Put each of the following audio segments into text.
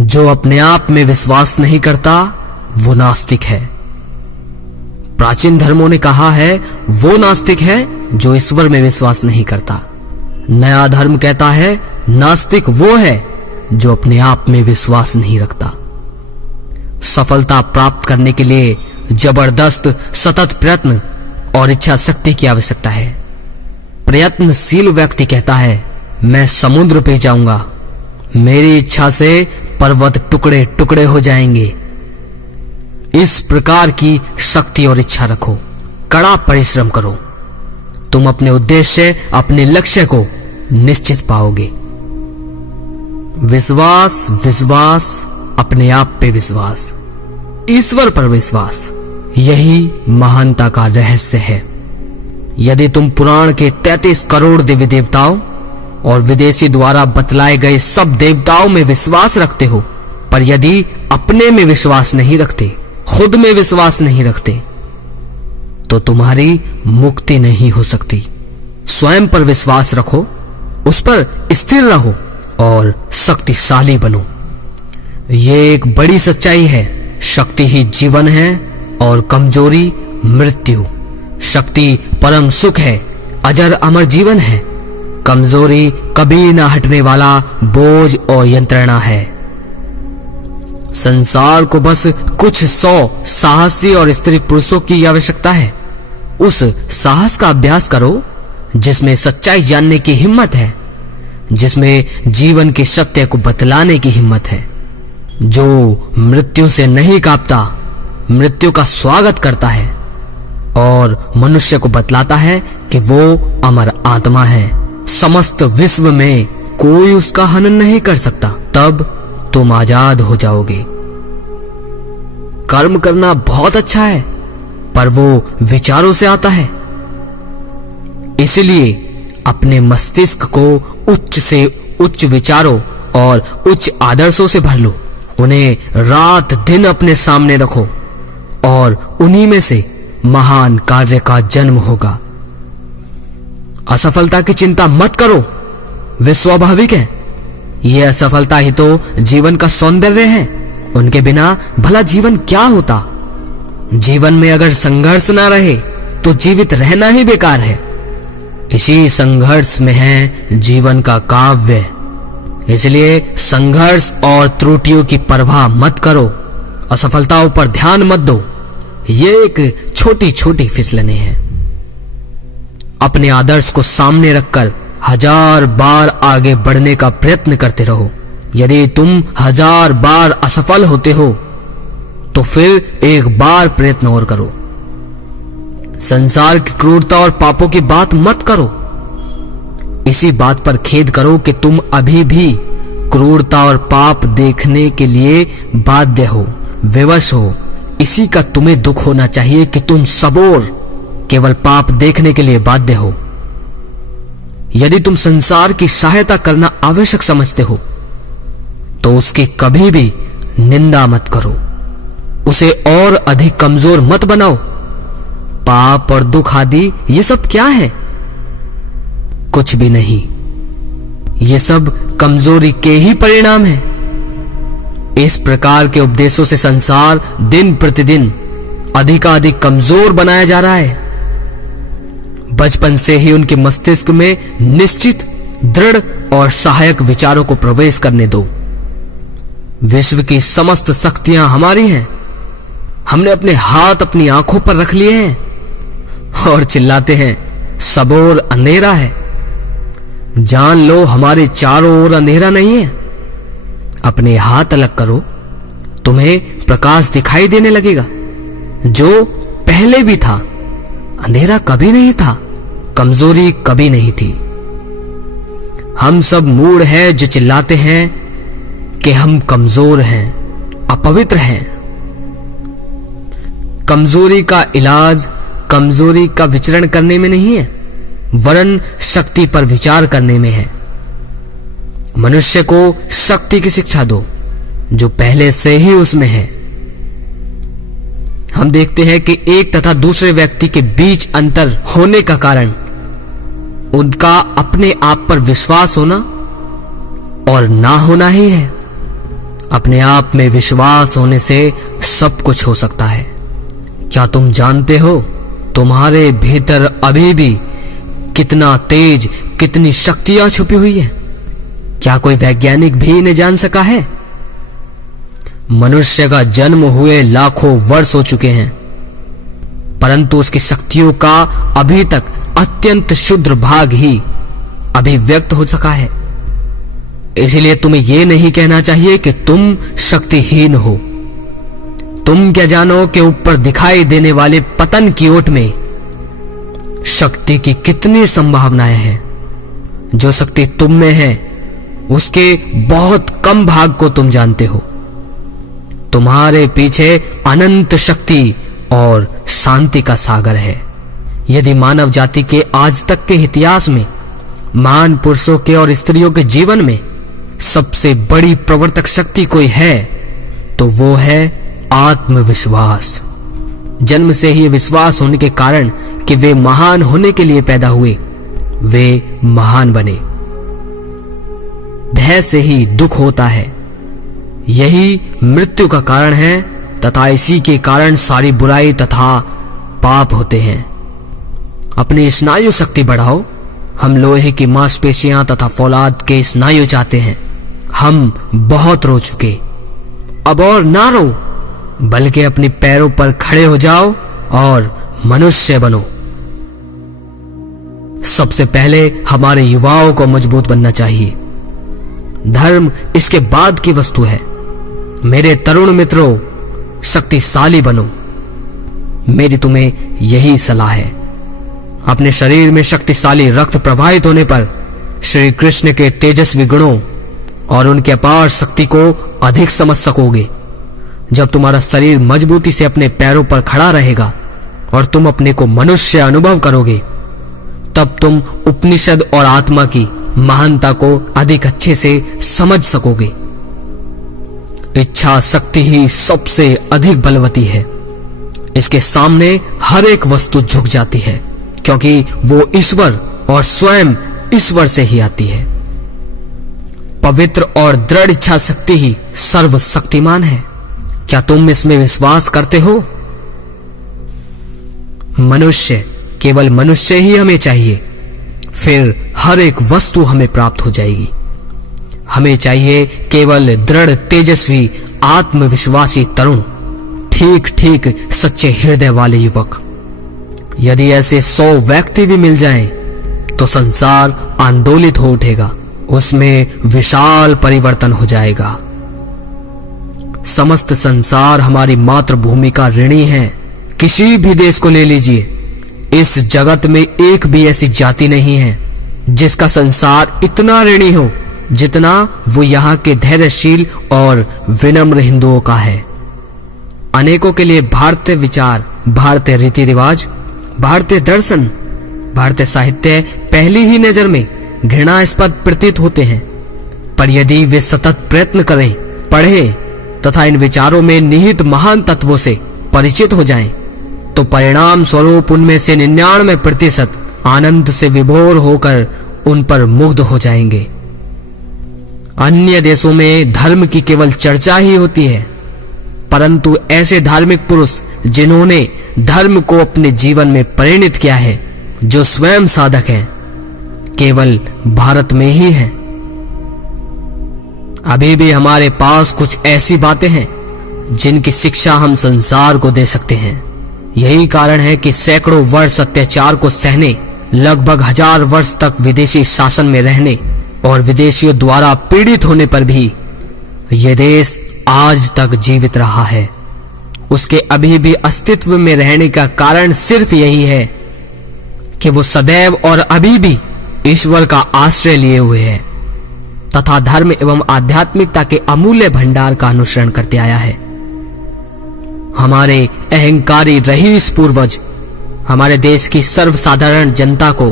जो अपने आप में विश्वास नहीं करता वो नास्तिक है। प्राचीन धर्मों ने कहा है वो नास्तिक है जो ईश्वर में विश्वास नहीं करता। नया धर्म कहता है नास्तिक वो है जो अपने आप में विश्वास नहीं रखता। सफलता प्राप्त करने के लिए जबरदस्त सतत प्रयत्न और इच्छा शक्ति की आवश्यकता है। प्रयत्नशील व्यक्ति कहता है मैं समुद्र पे जाऊंगा, मेरी इच्छा से पर्वत टुकड़े टुकड़े हो जाएंगे। इस प्रकार की शक्ति और इच्छा रखो, कड़ा परिश्रम करो, तुम अपने उद्देश्य अपने लक्ष्य को निश्चित पाओगे। विश्वास विश्वास, अपने आप पे विश्वास, ईश्वर पर विश्वास, यही महानता का रहस्य है। यदि तुम पुराण के 33 करोड़ देवी देवताओं और विदेशी द्वारा बतलाए गए सब देवताओं में विश्वास रखते हो, पर यदि अपने में विश्वास नहीं रखते, खुद में विश्वास नहीं रखते, तो तुम्हारी मुक्ति नहीं हो सकती। स्वयं पर विश्वास रखो, उस पर स्थिर रहो और शक्तिशाली बनो। ये एक बड़ी सच्चाई है। शक्ति ही जीवन है और कमजोरी मृत्यु। शक्ति परम सुख है, अजर अमर जीवन है। कमजोरी कभी न हटने वाला बोझ और यंत्रणा है। संसार को बस कुछ 100 साहसी और स्त्री पुरुषों की आवश्यकता है। उस साहस का अभ्यास करो जिसमें सच्चाई जानने की हिम्मत है, जिसमें जीवन के सत्य को बतलाने की हिम्मत है, जो मृत्यु से नहीं कांपता, मृत्यु का स्वागत करता है और मनुष्य को बतलाता है कि वो अमर आत्मा है। समस्त विश्व में कोई उसका हनन नहीं कर सकता। तब तुम आजाद हो जाओगे। कर्म करना बहुत अच्छा है, पर वो विचारों से आता है। इसलिए अपने मस्तिष्क को उच्च से उच्च विचारों और उच्च आदर्शों से भर लो। उन्हें रात दिन अपने सामने रखो और उन्हीं में से महान कार्य का जन्म होगा। असफलता की चिंता मत करो, वे स्वाभाविक है। ये असफलता ही तो जीवन का सौंदर्य है। उनके बिना भला जीवन क्या होता। जीवन में अगर संघर्ष ना रहे तो जीवित रहना ही बेकार है। इसी संघर्ष में है जीवन का काव्य। इसलिए संघर्ष और त्रुटियों की परवाह मत करो, असफलताओं पर ध्यान मत दो। ये एक छोटी छोटी फिसलने हैं। अपने आदर्श को सामने रखकर 1000 बार आगे बढ़ने का प्रयत्न करते रहो। यदि तुम 1000 बार असफल होते हो तो फिर एक बार प्रयत्न और करो। संसार की क्रूरता और पापों की बात मत करो। इसी बात पर खेद करो कि तुम अभी भी क्रूरता और पाप देखने के लिए बाध्य हो, विवश हो। इसी का तुम्हें दुख होना चाहिए कि तुम सबोर केवल पाप देखने के लिए बाध्य हो। यदि तुम संसार की सहायता करना आवश्यक समझते हो तो उसकी कभी भी निंदा मत करो, उसे और अधिक कमजोर मत बनाओ। पाप और दुख आदि ये सब क्या है? कुछ भी नहीं। ये सब कमजोरी के ही परिणाम है। इस प्रकार के उपदेशों से संसार दिन प्रतिदिन अधिकाधिक कमजोर बनाया जा रहा है। बचपन से ही उनके मस्तिष्क में निश्चित, दृढ़ और सहायक विचारों को प्रवेश करने दो। विश्व की समस्त शक्तियां हमारी हैं। हमने अपने हाथ अपनी आंखों पर रख लिए हैं और चिल्लाते हैं सबोर अंधेरा है। जान लो हमारे चारों ओर अंधेरा नहीं है। अपने हाथ अलग करो, तुम्हें प्रकाश दिखाई देने लगेगा। जो पहले भी था, अंधेरा कभी नहीं था, कमजोरी कभी नहीं थी। हम सब मूढ़ हैं जो चिल्लाते हैं कि हम कमजोर हैं, अपवित्र हैं। कमजोरी का इलाज कमजोरी का विचरण करने में नहीं है, वरन शक्ति पर विचार करने में है। मनुष्य को शक्ति की शिक्षा दो जो पहले से ही उसमें है। हम देखते हैं कि एक तथा दूसरे व्यक्ति के बीच अंतर होने का कारण उनका अपने आप पर विश्वास होना और ना होना ही है। अपने आप में विश्वास होने से सब कुछ हो सकता है। क्या तुम जानते हो तुम्हारे भीतर अभी भी कितना तेज, कितनी शक्तियां छुपी हुई हैं? क्या कोई वैज्ञानिक भी इन्हें जान सका है? मनुष्य का जन्म हुए लाखों वर्ष हो चुके हैं, परंतु उसकी शक्तियों का अभी तक अत्यंत शुद्ध भाग ही अभिव्यक्त हो सका है। इसलिए तुम्हें यह नहीं कहना चाहिए कि तुम शक्तिहीन हो। तुम क्या जानो कि ऊपर दिखाई देने वाले पतन की ओट में शक्ति की कितनी संभावनाएं हैं। जो शक्ति तुम में है उसके बहुत कम भाग को तुम जानते हो। तुम्हारे पीछे अनंत शक्ति और शांति का सागर है। यदि मानव जाति के आज तक के इतिहास में महान पुरुषों के और स्त्रियों के जीवन में सबसे बड़ी प्रवर्तक शक्ति कोई है तो वो है आत्मविश्वास। जन्म से ही विश्वास होने के कारण कि वे महान होने के लिए पैदा हुए, वे महान बने। भय से ही दुख होता है, यही मृत्यु का कारण है तथा इसी के कारण सारी बुराई तथा पाप होते हैं। अपनी स्नायु शक्ति बढ़ाओ। हम लोहे की मांसपेशियां तथा फौलाद के स्नायु चाहते हैं। हम बहुत रो चुके, अब और ना रो, बल्कि अपने पैरों पर खड़े हो जाओ और मनुष्य बनो। सबसे पहले हमारे युवाओं को मजबूत बनना चाहिए। धर्म इसके बाद की वस्तु है। मेरे तरुण मित्रों, शक्तिशाली बनो। मेरी तुम्हें यही सलाह है। अपने शरीर में शक्तिशाली रक्त प्रवाहित होने पर श्री कृष्ण के तेजस्वी गुणों और उनके अपार शक्ति को अधिक समझ सकोगे। जब तुम्हारा शरीर मजबूती से अपने पैरों पर खड़ा रहेगा और तुम अपने को मनुष्य अनुभव करोगे, तब तुम उपनिषद और आत्मा की महानता को अधिक अच्छे से समझ सकोगे। इच्छा शक्ति ही सबसे अधिक बलवती है। इसके सामने हर एक वस्तु झुक जाती है, क्योंकि वो ईश्वर और स्वयं ईश्वर से ही आती है। पवित्र और दृढ़ इच्छा शक्ति ही सर्वशक्तिमान है। क्या तुम इसमें विश्वास करते हो? मनुष्य, केवल मनुष्य ही हमें चाहिए, फिर हर एक वस्तु हमें प्राप्त हो जाएगी। हमें चाहिए केवल दृढ़, तेजस्वी, आत्मविश्वासी तरुण, ठीक ठीक सच्चे हृदय वाले युवक। यदि ऐसे 100 व्यक्ति भी मिल जाएं, तो संसार आंदोलित हो उठेगा, उसमें विशाल परिवर्तन हो जाएगा। समस्त संसार हमारी मातृभूमि का ऋणी है। किसी भी देश को ले लीजिए, इस जगत में एक भी ऐसी जाति नहीं है जिसका संसार इतना ऋणी हो जितना वो यहाँ के धैर्यशील और विनम्र हिंदुओं का है। अनेकों के लिए भारतीय विचार, भारतीय रीति रिवाज, भारतीय दर्शन, भारतीय साहित्य पहली ही नजर में घृणास्पद प्रतीत होते हैं, पर यदि वे सतत प्रयत्न करें, पढ़ें तथा इन विचारों में निहित महान तत्वों से परिचित हो जाएं, तो परिणाम स्वरूप उनमें से 99% आनंद से विभोर होकर उन पर मुग्ध हो जाएंगे। अन्य देशों में धर्म की केवल चर्चा ही होती है, परंतु ऐसे धार्मिक पुरुष जिन्होंने धर्म को अपने जीवन में परिणित किया है, जो स्वयं साधक हैं, केवल भारत में ही हैं। अभी भी हमारे पास कुछ ऐसी बातें हैं जिनकी शिक्षा हम संसार को दे सकते हैं। यही कारण है कि सैकड़ों वर्ष अत्याचार को सहने, लगभग 1000 वर्ष तक विदेशी शासन में रहने और विदेशियों द्वारा पीड़ित होने पर भी यह देश आज तक जीवित रहा है। उसके अभी भी अस्तित्व में रहने का कारण सिर्फ यही है कि वो सदैव और अभी भी ईश्वर का आश्रय लिए हुए है तथा धर्म एवं आध्यात्मिकता के अमूल्य भंडार का अनुसरण करते आया है। हमारे अहंकारी रईस पूर्वज हमारे देश की सर्वसाधारण जनता को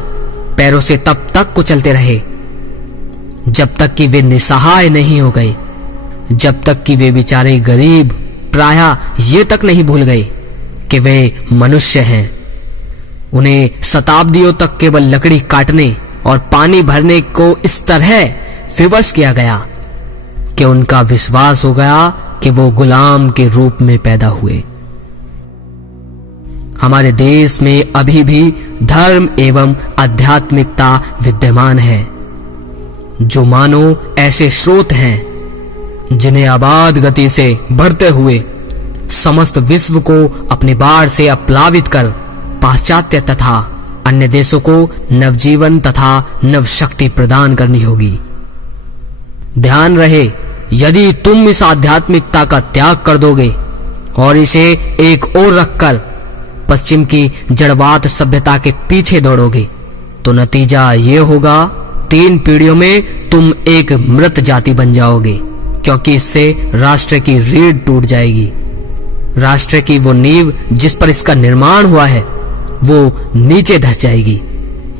पैरों से तब तक कुचलते रहे जब तक कि वे निसहाय नहीं हो गए, जब तक कि वे बेचारे गरीब प्रायः ये तक नहीं भूल गए कि वे मनुष्य हैं। उन्हें शताब्दियों तक केवल लकड़ी काटने और पानी भरने को इस तरह विवश किया गया कि उनका विश्वास हो गया कि वो गुलाम के रूप में पैदा हुए। हमारे देश में अभी भी धर्म एवं आध्यात्मिकता विद्यमान है, जो मानो ऐसे स्रोत हैं जिन्हें आबाद गति से बढ़ते हुए समस्त विश्व को अपनी बाढ़ से अपलावित कर पाश्चात्य तथा अन्य देशों को नवजीवन तथा नवशक्ति प्रदान करनी होगी। ध्यान रहे, यदि तुम इस आध्यात्मिकता का त्याग कर दोगे और इसे एक ओर रखकर पश्चिम की जड़वात सभ्यता के पीछे दौड़ोगे, तो नतीजा ये होगा 3 पीढ़ियों में तुम एक मृत जाति बन जाओगे, क्योंकि इससे राष्ट्र की रीढ़ टूट जाएगी। राष्ट्र की वो नींव जिस पर इसका निर्माण हुआ है वो नीचे धंस जाएगी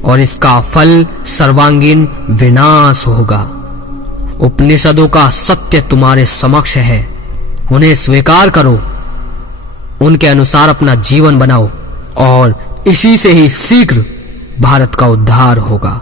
और इसका फल सर्वांगीण विनाश होगा। उपनिषदों का सत्य तुम्हारे समक्ष है, उन्हें स्वीकार करो, उनके अनुसार अपना जीवन बनाओ और इसी से ही शीघ्र भारत का उद्धार होगा।